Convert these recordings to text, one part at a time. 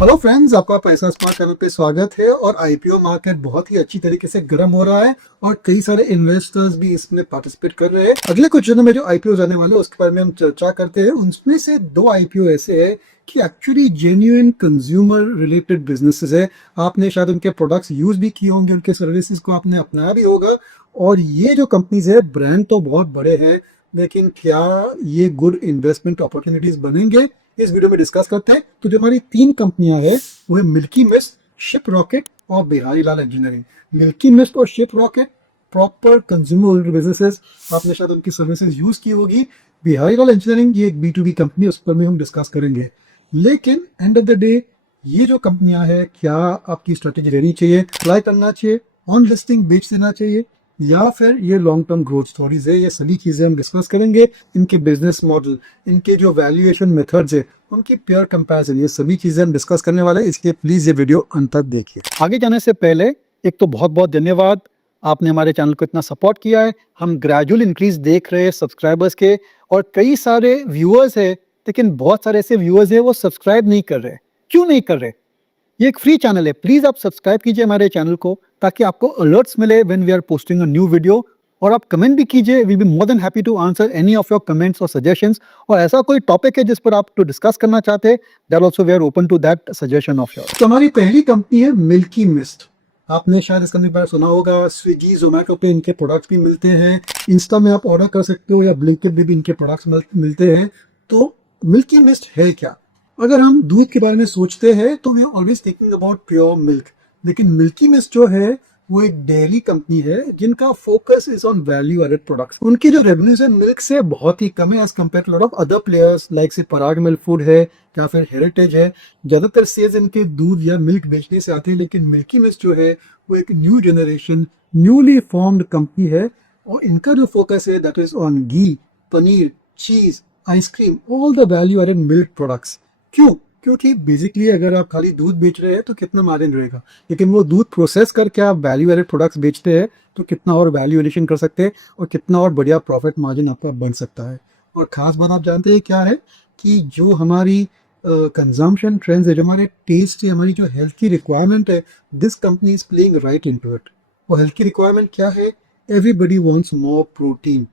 Hello friends, आपका पैसा smart channel पे स्वागत है। और आईपीओ मार्केट बहुत ही अच्छी तरीके से गर्म हो रहा है और कई सारे इन्वेस्टर्स भी इसमें पार्टिसिपेट कर रहे हैं। अगले कुछ दिनों में जो आईपीओ आने वाले हैं उसके बारे में हम चर्चा करते हैं। उनमें से दो आईपीओ ऐसे हैं कि actually genuine consumer related businesses है। आपने शायद उनके प्रोडक्ट्स यूज भी किए होंगे, उनके सर्विसेज को आपने अपनाया भी होगा। और ये जो कंपनीज है, ब्रांड तो बहुत बड़े हैं, लेकिन क्या ये गुड इन्वेस्टमेंट अपॉर्चुनिटीज बनेंगे, इस वीडियो में डिस्कस करते हैं। तो जो हमारी तीन कंपनियां हैं वो है मिल्की मिस्ट, शिप रॉकेट और Bihari Lal engineering. Milky mist और ship rocket proper consumer businesses, आपने शायद उनकी सर्विसेज यूज की होगी। बिहारी लाल इंजीनियरिंग ये एक B2B कंपनी, उस पर भी हम डिस्कस करेंगे। लेकिन एंड ऑफ द डे ये जो कंपनियां हैं, क्या आपकी स्ट्रेटेजी रहनी चाहिए, अप्लाई करना चाहिए, ऑन लिस्टिंग बेच देना चाहिए, या फिर ये लॉन्ग टर्म ग्रोथ स्टोरीज है, ये सभी चीजें हम डिस्कस करेंगे। इनके बिजनेस मॉडल, इनके जो वैल्यूएशन मेथड्स है, उनकी पेयर कंपैरिजन, ये सभी चीजें हम डिस्कस करने वाले हैं। इसलिए प्लीज ये वीडियो अंत तक देखिए। आगे जाने से पहले एक तो बहुत बहुत धन्यवाद, आपने हमारे चैनल को इतना सपोर्ट किया है। हम ग्रेजुअल इंक्रीज देख रहे हैं सब्सक्राइबर्स के, और कई सारे व्यूअर्स है, लेकिन बहुत सारे ऐसे व्यूअर्स है वो सब्सक्राइब नहीं कर रहे। क्यों नहीं कर रहे? ये एक फ्री चैनल है, प्लीज आप सब्सक्राइब कीजिए हमारे चैनल को, ताकि आपको अलर्ट्स मिले when we are posting a new video. और आप कमेंट भी कीजिए, we be more than happy to answer any of your comments और सजेशंस। और ऐसा कोई टॉपिक है जिस पर आप तो डिस्कस करना चाहते हैं, that also we are open to that suggestion of your. तो हमारी पहली कंपनी है मिल्की मिस्ट। आपने शायद इस कंपनी पर सुना होगा। स्विगी, जोमेटो पे इनके प्रोडक्ट्स भी मिलते हैं, इंस्टा में आप ऑर्डर कर सकते हो, या ब्लिंकिट भी इनके प्रोडक्ट्स मिलते हैं। तो मिल्की मिस्ट है क्या? अगर हम दूध के बारे में सोचते हैं तो we are always thinking about pure milk, लेकिन मिल्की मिस्ट जो है वो एक डेयरी कंपनी है जिनका focus is on value added products. उनकी जो रेवेन्यूज है मिल्क से बहुत ही कम है as compare to lot of other players like से पराग मिल्क फूड है या फिर हेरिटेज है। ज्यादातर सेल्स इनके दूध या मिल्क बेचने से आते हैं, लेकिन मिल्की मिस्ट जो है वो एक new generation, newly formed company है। और इनका जो फोकस है that is on ghee, paneer, cheese, ice cream, all the value added milk products. क्यों? क्योंकि बेसिकली अगर आप खाली दूध बेच रहे हैं तो कितना मार्जिन रहेगा, लेकिन वो दूध प्रोसेस करके आप वैल्यू एडेड प्रोडक्ट्स बेचते हैं तो कितना और वैल्यू एडिशन कर सकते हैं और कितना और बढ़िया प्रॉफिट मार्जिन आपका बन सकता है। और खास बात आप जानते हैं क्या है कि जो हमारी कंजम्पशन ट्रेंड्स है, जो हमारे टेस्ट है, हमारी जो हेल्थ की रिक्वायरमेंट है, this company is playing right into it. वो हेल्थ की रिक्वायरमेंट क्या है? Everybody wants more protein.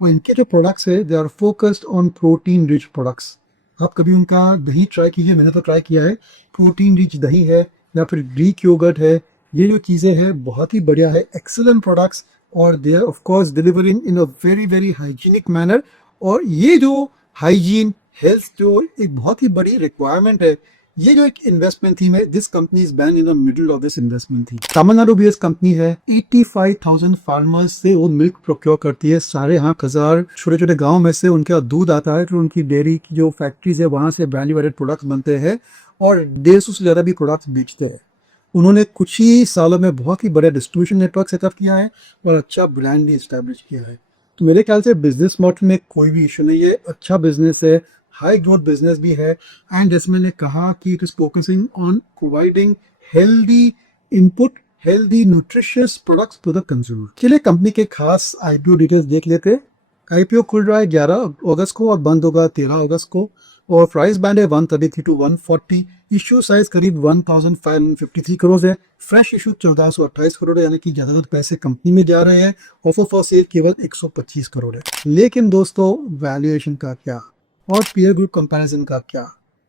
वो इनके जो प्रोडक्ट्स है they are focused on protein rich products. आप कभी उनका दही ट्राई कीजिए, मैंने तो ट्राई किया है। प्रोटीन रिच दही है या फिर ग्रीक योगर्ट है, ये जो चीज़ें हैं बहुत ही बढ़िया है, एक्सीलेंट प्रोडक्ट्स। और they are of course delivering in a very very hygienic manner. और ये जो हाइजीन, हेल्थ जो एक बहुत ही बड़ी रिक्वायरमेंट है, ये जो एक इन्वेस्टमेंट थी, में this company is ban in the middle of this investment थी। तमिलनाडु बेस्ड कंपनी है, 85,000 फार्मर्स से वो मिल्क प्रोक्योर करती है। 5,500 छोटे छोटे गांव में से उनका दूध आता है, तो उनकी डेयरी की जो फैक्ट्रीज है वहां से वैल्यू एडेड प्रोडक्ट्स बनते हैं और 150 से ज्यादा भी प्रोडक्ट्स बेचते हैं। उन्होंने कुछ ही सालों में बहुत ही बड़ा डिस्ट्रीब्यूशन नेटवर्क सेटअप किया है और अच्छा ब्रांड भी इस्टेब्लिश किया है। तो मेरे ख्याल से बिजनेस मॉडल में कोई भी इशू नहीं है, अच्छा बिजनेस है, हाई ग्रोथ बिजनेस भी है। एंड जैसे मैंने कहा कि it is focusing on providing healthy input, healthy nutritious products to the consumer. चलिए कंपनी के खास आईपीओ डिटेल्स देख लेते हैं। आईपीओ खुल रहा है 11 अगस्त को और बंद होगा 13 अगस्त को। और प्राइस बैंड है 133 टू 140। इश्यू साइज करीब 1553 करोड़ है। फ्रेश इशू 1428 करोड़ है, यानी कि ज्यादातर पैसे कंपनी में जा रहे हैं। ऑफर फॉर सेल केवल 125 करोड़ है। लेकिन दोस्तों, वैल्यूएशन का क्या और पीयर ग्रुप कंपैरिजन का क्या?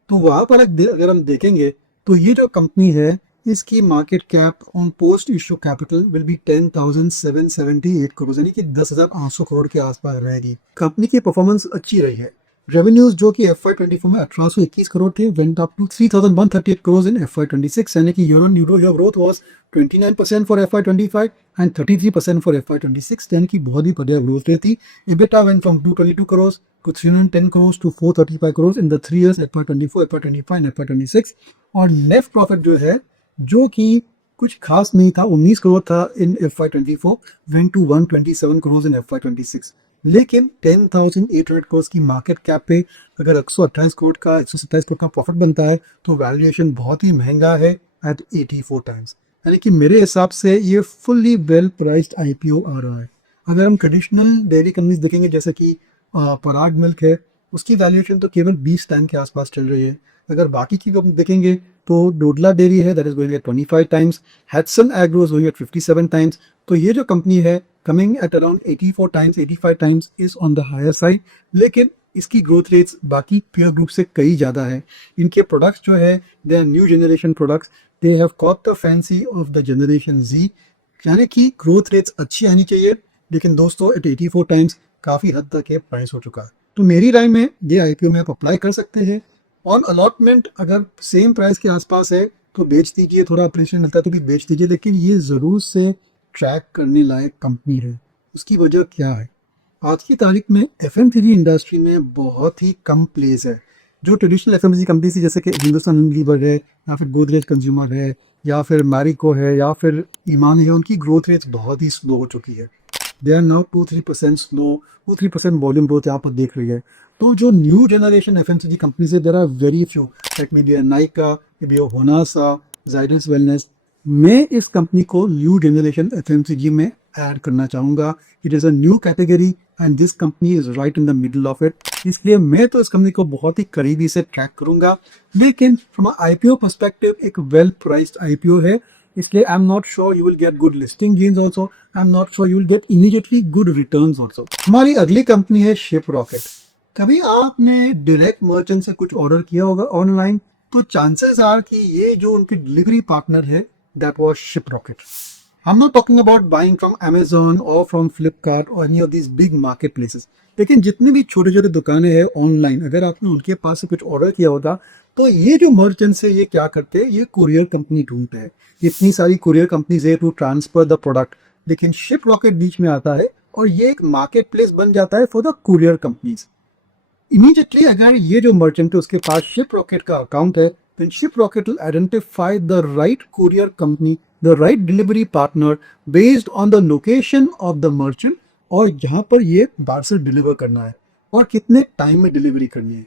तो वहां पर अगर हम देखेंगे तो ये जो कंपनी है, इसकी market cap on post issue capital will be 10,778 crore, यानी कि 10,800 करोड़ के आसपास रहेगी। कंपनी की परफॉर्मेंस अच्छी रही है। रेवेन्यूज जो कि FY24 में 1821 करोड़ थे, went up to 3,138 crore in FY26, यानी कि year on year growth was 29% for FY25 and 33% for FY26, यानी कि बहुत ही बढ़िया ग्रोथ रही थी। EBITDA went from 222 crore to 310 crores to 435 crores in the 3 years FY24, FY25 and FY26। और नेट प्रॉफिट जो है, जो कि कुछ खास नहीं था, 19 करोड़ था इन FY24, went to 127 crores in FY26। लेकिन 10,800 करोड़ की मार्केट कैप पे अगर 128 करोड़ का 127 करोड़ का प्रॉफिट बनता है तो वैल्यूएशन बहुत ही महंगा है एट 84 टाइम्स। यानी कि मेरे हिसाब से ये फुल्ली वेल प्राइस्ड आईपीओ आ रहा है। अगर हम ट्रेडिशनल डेयरी कंपनीज देखेंगे जैसे कि पराग मिल्क है, उसकी वैल्यूएशन तो केवल 20 टाइम के आसपास चल रही है। अगर बाकी की देखेंगे तो डोडला डेयरी है that is going at 25 times, Hatsun agro is going at 57 times. तो ये जो कंपनी है coming at around 84 times 85 times is on the higher side, लेकिन इसकी ग्रोथ रेट्स बाकी पीयर ग्रुप से कई ज़्यादा है। इनके प्रोडक्ट्स जो है they are new generation products, they have caught the fancy of the generation जी, यानी कि ग्रोथ रेट्स अच्छी आनी चाहिए। लेकिन दोस्तों एट 84 टाइम्स काफ़ी हद तक ये प्राइस हो चुका है। तो मेरी राय में ये आईपीओ में आप अप्लाई कर सकते हैं। ऑन अलॉटमेंट अगर सेम प्राइस के आसपास है तो बेच दीजिए, थोड़ा अप्रिशिएशन मिलता है तो भी बेच दीजिए, लेकिन ये ज़रूर से ट्रैक करने लायक कंपनी है। उसकी वजह क्या है? आज की तारीख में एफएमसीजी इंडस्ट्री में बहुत ही कम प्लेस है। जो ट्रेडिशनल एफएमसीजी कंपनी थी जैसे कि हिंदुस्तान यूनिलीवर है या फिर गोदरेज कंज्यूमर है या फिर मैरिको है या फिर ईमान है, उनकी ग्रोथ रेट्स बहुत ही स्लो हो चुकी है। They are now 2-3% slow, 2-3% volume growth यहाँ पर देख रही है। तो जो न्यू जनरेशन एफएमसीजी कंपनीज है there are very few, like maybe Nykaa, maybe Honasa, Zydus wellness. मैं इस कंपनी को न्यू जनरेशन एफएमसीजी में ऐड करना चाहूँगा। It is a new category and this company is right in the middle of it, इसलिए मैं तो इस कंपनी को बहुत ही करीबी से ट्रैक करूँगा। लेकिन फ्रॉम आईपीओ पर्सपेक्टिव एक वेल प्राइस्ड आईपीओ है, इसलिए I am not sure you will get good listing gains also, I am not sure you will get immediately good returns also. हमारी अगली कंपनी है शिप रॉकेट। कभी आपने direct merchant से कुछ ऑर्डर किया होगा ऑनलाइन, तो चांसेस आर कि ये जो उनकी डिलीवरी पार्टनर है that was ship rocket. I'm not talking about buying from Amazon or from Flipkart or any of these big marketplaces. लेकिन जितने भी छोटे छोटे दुकानें हैं ऑनलाइन, अगर आपने उनके पास से कुछ ऑर्डर किया होता तो ये जो मर्चेंट्स है ये क्या करते हैं, ये कुरियर कंपनी ढूंढते हैं। इतनी सारी कुरियर कंपनीज है टू ट्रांसफर द प्रोडक्ट, लेकिन शिप रॉकेट बीच में आता है और ये एक मार्केट प्लेस बन जाता है for the courier companies. Immediately अगर ये जो मर्चेंट है उसके पास शिप रॉकेट का अकाउंट है, then ship rocket will identify the right courier company, the right delivery partner based on the location of the merchant और जहां पर ये पार्सल डिलीवर करना है और कितने टाइम में डिलीवरी करनी है।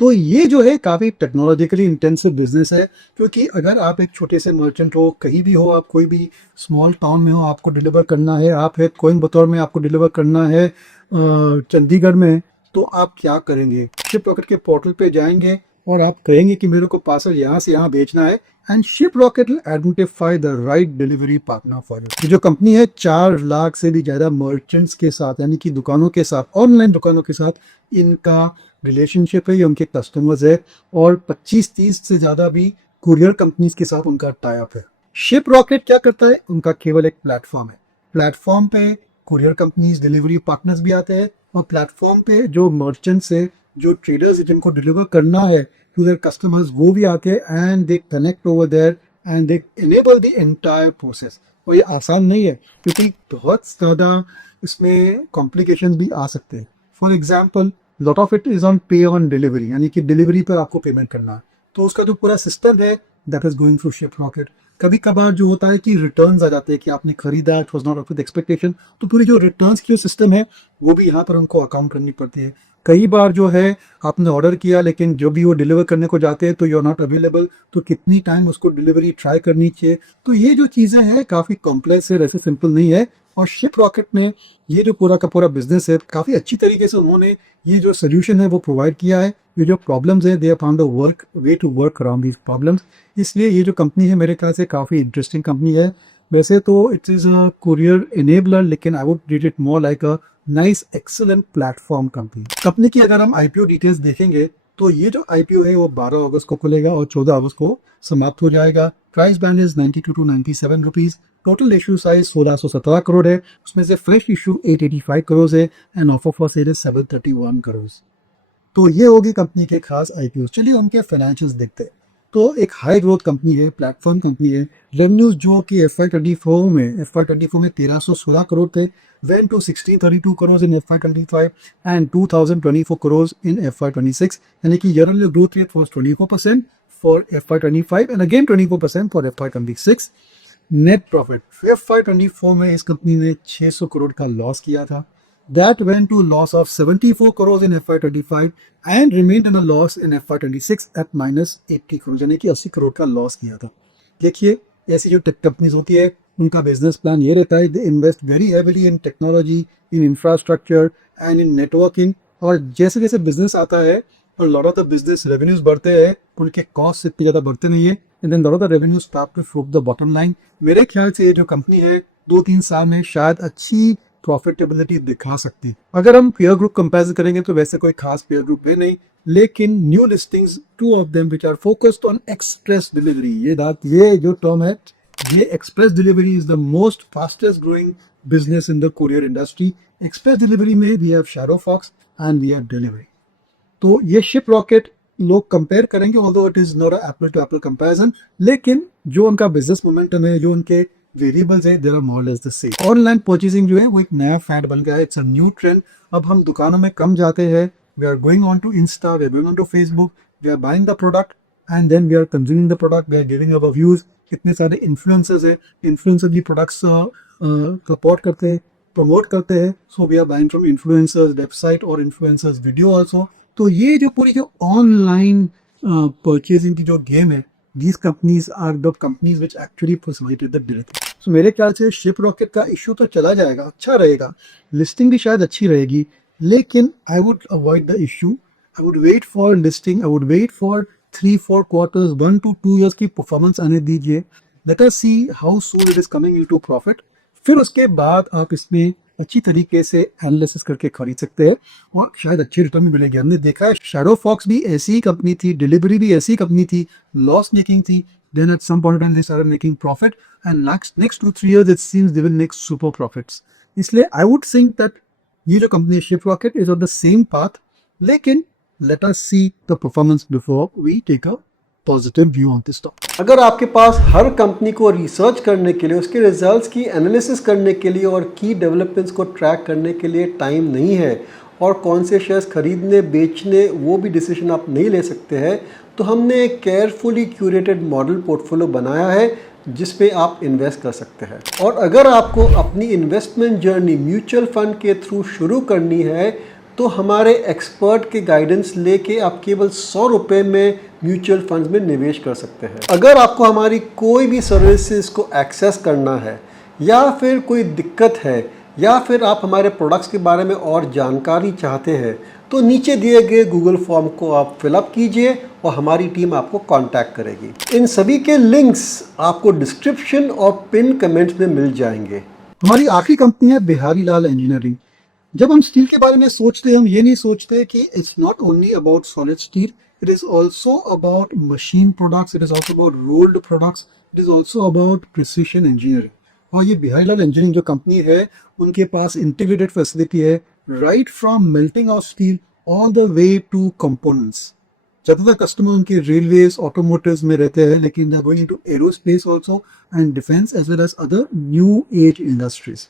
तो ये जो है काफ़ी टेक्नोलॉजिकली इंटेंसिव बिजनेस है, क्योंकि अगर आप एक छोटे से मर्चेंट हो, कहीं भी हो, आप कोई भी स्मॉल टाउन में हो, आपको डिलीवर करना है, आप है कोयम्बतौर में, आपको डिलीवर करना है चंडीगढ़ में, तो आप क्या करेंगे? शिप रॉकेट के पोर्टल पे जाएंगे और आप कहेंगे कि मेरे को पार्सल यहाँ से यहाँ भेजना है and ship rocket will identify the right delivery partner for you. ये जो कंपनी है 4 लाख से भी ज़्यादा मर्चेंट्स के साथ, यानी कि दुकानों के साथ, ऑनलाइन दुकानों के साथ इनका रिलेशनशिप है, ये उनके कस्टमर्स है और 25-30 से ज़्यादा भी कुरियर कंपनीज के साथ उनका टाई अप है। शिप रॉकेट क्या करता है? उनका केवल एक प्लेटफॉर्म है। प्लेटफॉर्म पे कुरियर कंपनीज, डिलीवरी पार्टनर्स भी आते हैं और प्लेटफॉर्म पे जो मर्चेंट्स है, जो ट्रेडर्स जिनको डिलीवर करना है टू देयर कस्टमर्स, वो भी आते हैं and they connect over there and they enable the entire process. और ये आसान नहीं है क्योंकि बहुत ज़्यादा इसमें कॉम्प्लिकेशन भी आ सकते हैं। For example lot of it is on पे ऑन डिलीवरी, यानी कि डिलीवरी पर आपको पेमेंट करना है, तो उसका जो पूरा सिस्टम है that is going through ship rocket. कभी कभार जो होता है कि रिटर्न्स आ जाते हैं कि आपने खरीदा, it was not up to expectation, तो पूरी जो रिटर्न्स की जो सिस्टम है वो भी यहाँ पर उनको अकाउंट करनी पड़ती है। कई बार जो है आपने ऑर्डर किया लेकिन जो भी वो डिलीवर करने को जाते हैं तो यू आर नॉट अवेलेबल, तो कितनी टाइम उसको डिलीवरी ट्राई करनी चाहिए। तो ये जो चीज़ें हैं काफ़ी कॉम्प्लेक्स है, वैसे सिंपल नहीं है। और शिप रॉकेट में ये जो पूरा का पूरा बिजनेस है काफ़ी अच्छी तरीके से उन्होंने ये जो सोल्यूशन है वो प्रोवाइड किया है। ये जो प्रॉब्लम्स है they have found a way to work around these problems. इसलिए ये जो कंपनी है मेरे ख्याल से काफ़ी इंटरेस्टिंग कंपनी है। वैसे तो it is a courier enabler, लेकिन I would read it more like a nice excellent platform company की अगर हम आईपीओ डिटेल्स देखेंगे तो ये जो आईपीओ है वो 12 अगस्त को खुलेगा और 14 अगस्त को समाप्त हो जाएगा। Price band is 92 to 97 rupees. Total issue size 1617 crore है, उसमें से फ्रेश इशू 885 करोड़ है and offer for sale is 731 crore. तो ये होगी कंपनी के खास आईपीओ। चलिए उनके फाइनेंशियल्स देखते हैं। तो एक हाई ग्रोथ कंपनी है, प्लेटफॉर्म कंपनी है। रेवेन्यूज जो कि FY24 में 1316 करोड़ थे, went to 1632 crores in FY25 and 2024 crores in FY26, यानी कि year on year growth rate was 24% for FY25 and again 24% for FY26। Net profit FY24 में इस कंपनी ने 600 करोड़ का लॉस किया था। That went to loss of 74 crores in FY25 and remained in a loss in FY26 at -80 crores, यानी कि 80 करोड़ का loss किया था। देखिए ऐसी जो टेक कंपनीज होती है उनका बिजनेस प्लान ये रहता है, they invest very heavily in technology, in infrastructure and in networking. और जैसे जैसे बिजनेस आता है और lot of the business revenues बढ़ते हैं, उनके कॉस्ट इतने ज़्यादा बढ़ते नहीं है, and then the revenue start to flow the bottom line. मेरे ख्याल से ये जो कंपनी है 2-3 साल में शायद अच्छी प्रॉफिटेबिलिटी दिखा सकती है। अगर हम पेयर ग्रुप कंपेरिजन करेंगे तो वैसे कोई खास पेयर ग्रुप है नहीं, लेकिन new listings 2 of them which are focused on express delivery, ये जो टर्म है, ये express delivery is the most fastest growing business in the courier industry. Express delivery में we have Shadowfax and we have Delhivery. तो ये Shiprocket लोग compare करेंगे, although it is not apple to apple comparison, लेकिन जो उनका business momentum है, जो उनके वेरिएबल्स है, there are more less the same. Online purchasing जो है वो एक नया फैड बन गया है, इट्स अ न्यू ट्रेंड। अब हम दुकानों में कम जाते हैं, we are going on to Insta, we are going on to Facebook, we are buying the product and then we are consuming the product, we are giving our views. कितने सारे influencers है, इन्फ्लुएंसर भी products support करते हैं, promote करते हैं, so we are buying from influencers website और influencers video also. तो ये जो पूरी जो ऑनलाइन परचेजिंग की जो गेम है, these companies are the companies which actually facilitated the directly. So मेरे ख्याल से शिप रॉकेट का इशू तो चला जाएगा, अच्छा रहेगा, लिस्टिंग भी शायद अच्छी रहेगी, लेकिन I would avoid the issue. I would wait for listing, I would wait for 3-4 quarters, 1 to 2 years की परफॉर्मेंस आने दीजिए। Let us see how soon it is coming into profit, फिर उसके बाद आप इसमें अच्छी तरीके से एनालिसिस करके खरीद सकते हैं और शायद अच्छी रिटर्न भी मिलेगी। हमने देखा है शैडो फॉक्स भी ऐसी ही कंपनी थी, डिलीवरी भी ऐसी कंपनी थी, लॉस मेकिंग थी, then at some point they started making profit and next 2-3 years it seems they will make super profits. इसलिए आई वुड थिंक दैट ये जो कंपनी है Shiprocket is on the same path, लेकिन let us see the performance before we take a positive view on this stock. अगर आपके पास हर company को research करने के लिए, उसके रिजल्ट्स की एनालिसिस करने के लिए और की डेवलपमेंट्स को ट्रैक करने के लिए टाइम नहीं है और कौन से शेयर्स खरीदने बेचने वो भी डिसीजन आप नहीं ले सकते हैं, तो हमने एक केयरफुली क्यूरेटेड मॉडल पोर्टफोलियो बनाया है जिस पे आप इन्वेस्ट कर सकते हैं। और अगर आपको अपनी इन्वेस्टमेंट जर्नी म्यूचुअल फंड के थ्रू शुरू करनी है तो हमारे एक्सपर्ट के गाइडेंस लेके आप केवल 100 रुपये में म्यूचुअल फंड्स में निवेश कर सकते हैं। अगर आपको हमारी कोई भी सर्विसेज को एक्सेस करना है या फिर कोई दिक्कत है या फिर आप हमारे प्रोडक्ट्स के बारे में और जानकारी चाहते हैं तो नीचे दिए गए गूगल फॉर्म को आप फिलअप कीजिए और हमारी टीम आपको कांटेक्ट करेगी। इन सभी के लिंक्स आपको डिस्क्रिप्शन और पिन कमेंट्स में मिल जाएंगे। हमारी आखिरी कंपनी है बिहारी लाल इंजीनियरिंग। जब हम स्टील के बारे में सोचते हैं, हम ये नहीं सोचते कि it's not only about solid steel, it is also about machine products, it is also about rolled products, it is also about precision engineering. और ये बिहारी लाल इंजीनियरिंग जो कंपनी है, उनके पास इंटीग्रेटेड फैसिलिटी है, right from melting of steel all the way to components. ज़्यादातर customer उनके railways automotives में रहते हैं, लेकिन they are going to aerospace also and defence as well as other new age industries.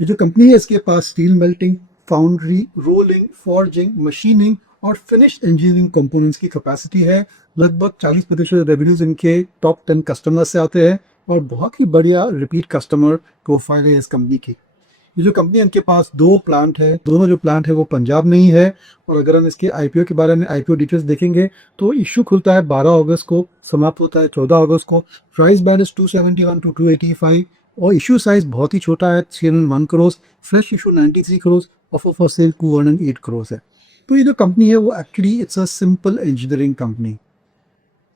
ये जो कंपनी है इसके पास steel melting, foundry, rolling, forging, machining और फिनिश इंजीनियरिंग कंपोनेंट्स की कैपेसिटी है। लगभग 40% रेवेन्यूज इनके टॉप 10 कस्टमर्स से आते हैं और बहुत ही बढ़िया रिपीट कस्टमर प्रोफाइल है इस कंपनी की। ये जो कंपनी है इनके पास 2 प्लांट है, दोनों जो प्लांट है वो पंजाब में ही है। और अगर हम इसके आईपीओ के बारे में आईपीओ डिटेल्स देखेंगे तो इशू खुलता है 12 अगस्त को, समाप्त होता है 14 अगस्त को। प्राइस बैंड इज 271 to 285 और इशू साइज बहुत ही छोटा है, 301 crore. Fresh issue 93 crore, offer for sale 208 crore है। तो ये जो कंपनी है वो actually it's a simple engineering company.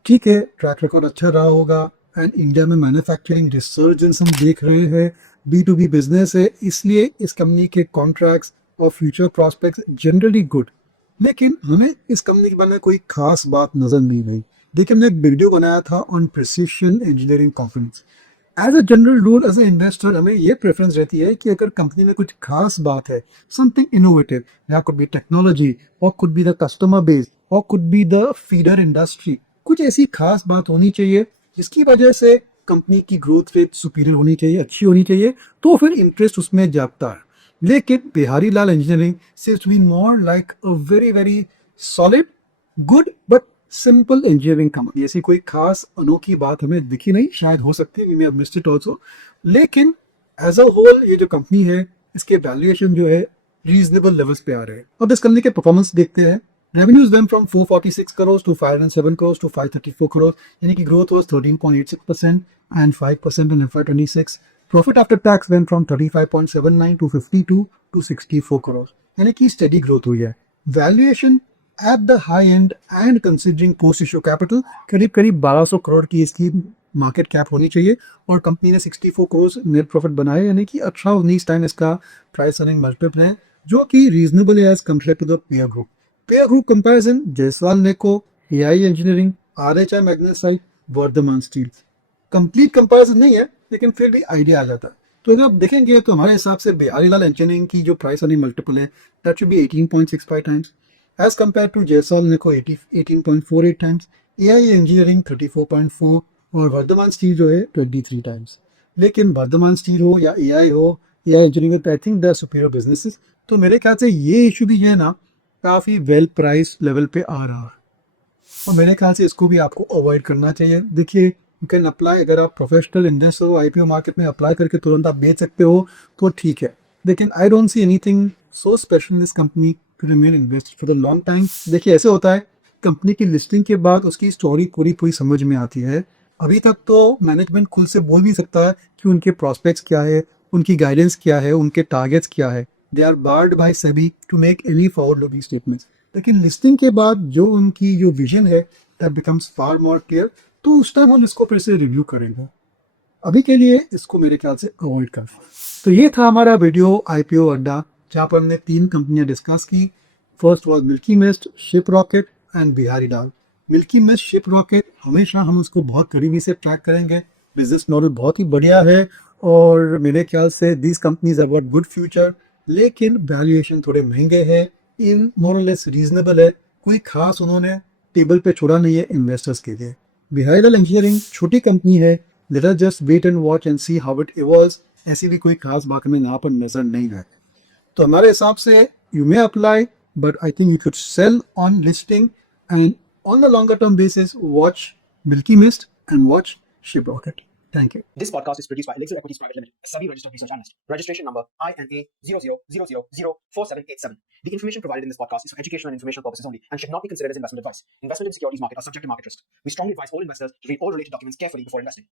ठीक है, ट्रैक रिकॉर्ड अच्छा रहा होगा एंड इंडिया में मैन्युफैक्चरिंग रिसर्जेंस हम देख रहे हैं, B2B बिजनेस है, इसलिए इस कंपनी के कॉन्ट्रैक्ट्स और फ्यूचर प्रॉस्पेक्ट्स जनरली गुड। लेकिन हमें इस कंपनी के बारे में कोई खास बात नजर नहीं आई। देखिए, हमने एक वीडियो बनाया था on precision engineering companies. As a general rule as a investor हमें ये प्रेफरेंस रहती है कि अगर कंपनी में कुछ खास बात है, समथिंग इनोवेटिव, या कुड बी टेक्नोलॉजी और could be the customer base और could be the feeder industry, कुछ ऐसी खास बात होनी चाहिए जिसकी वजह से कंपनी की ग्रोथ रेट सुपीरियर होनी चाहिए, अच्छी होनी चाहिए, तो फिर इंटरेस्ट उसमें जागता है। लेकिन Bihari Lal engineering seems to be more like a very very solid good but simple engineering company. ऐसी कोई खास अनोखी बात हमें दिखी नहीं, शायद हो सकती है, we may have missed it also. लेकिन एज अ होल ये जो कंपनी है इसके वैल्यूएशन जो है रीजनेबल लेवल्स पे आ रहे हैं। अब इस कंपनी के परफॉर्मेंस देखते हैं। Revenues went from 446 crores to 507 crores to 534 crores, यानी कि growth was 13.86% and 5% in FY26. Profit after tax went from 35.79 to 52 to 64 crores, यानी कि steady growth हुई है। Valuation at the high and and considering post issue capital करीब करीब 1200 करोड़ की इसकी मार्केट कैप होनी चाहिए और कंपनी ने 64 करोड़ नेट प्रॉफिट बनाए, यानी कि 18-19 टाइम इसका प्राइस अर्निंग मल्टीपल है, जो कि रीजनेबल है as compare to the peer group. Peer group comparison Jayaswal Neco, AI engineering, RHI magnesite, Vardhman steel. Complete comparison नहीं है लेकिन फिर भी आइडिया आ जाता है। तो अगर आप देखेंगे तो हमारे हिसाब से बिहारीलाल इंजीनियरिंग की जो प्राइस अर्निंग मल्टीपल है that should be 18.65 times as compare to Jayaswal Neco 18.48 times, AI engineering 34.4 और वर्धमान स्टील जो है 23 टाइम्स। लेकिन वर्धमान स्टील हो या एआई हो, AI engineering, I think they superior businesses. तो मेरे ख्याल से ये इशू भी है ना, काफ़ी वेल प्राइस लेवल पे आ रहा है और मेरे ख्याल से इसको भी आपको अवॉइड करना चाहिए। देखिए, यू कैन अप्लाई, अगर आप प्रोफेशनल इन्वेस्टर हो, आईपीओ मार्केट में अप्लाई करके तुरंत आप बेच सकते हो तो ठीक है, लेकिन I don't see anything so special in this company to remain invest for the long time. देखिए, ऐसे होता है, कंपनी की लिस्टिंग के बाद उसकी स्टोरी पूरी पूरी समझ में आती है। अभी तक तो मैनेजमेंट खुद से बोल भी सकता है कि उनके प्रॉस्पेक्ट्स क्या है, उनकी गाइडेंस क्या है, उनके टारगेट्स क्या है। They are barred by SEBI to make any forward looking statements. लेकिन लिस्टिंग के बाद जो उनकी जो विजन है that becomes far more clear, तो उस टाइम हम इसको फिर से रिव्यू करेंगे। अभी के लिए इसको मेरे ख्याल से अवॉइड कर। तो ये था हमारा वीडियो आईपीओ अड्डा, जहाँ पर हमने 3 कंपनियां डिस्कस की। First was Milky Mist, Shiprocket and Bihari डाल। मिल्की मिस्ट, शिप रॉकेट हमेशा हम उसको बहुत करीबी से ट्रैक करेंगे। बिजनेस मॉडल बहुत ही बढ़िया है और मेरे ख्याल से these companies have got good future, लेकिन वैल्यूएशन थोड़े महंगे हैं। इन मोर और लेस रीजनेबल है, कोई खास उन्होंने टेबल पे छोड़ा नहीं है इन्वेस्टर्स के लिए। बिहारीलाल इंजीनियरिंग छोटी कंपनी है, let us just wait and watch and see how it evolves. ऐसी भी कोई खास बात हमें यहाँ पर नजर नहीं है। तो हमारे हिसाब से you may apply, but I think you could sell on listing and on the longer term basis watch Milky Mist and watch Shiprocket. Thank you. This podcast is produced by Elixir Equities Private Limited, a SEBI registered research analyst. Registration number INA 0000047887. The information provided in this podcast is for educational and informational purposes only and should not be considered as investment advice. Investment in securities market are subject to market risk. We strongly advise all investors to read all related documents carefully before investing.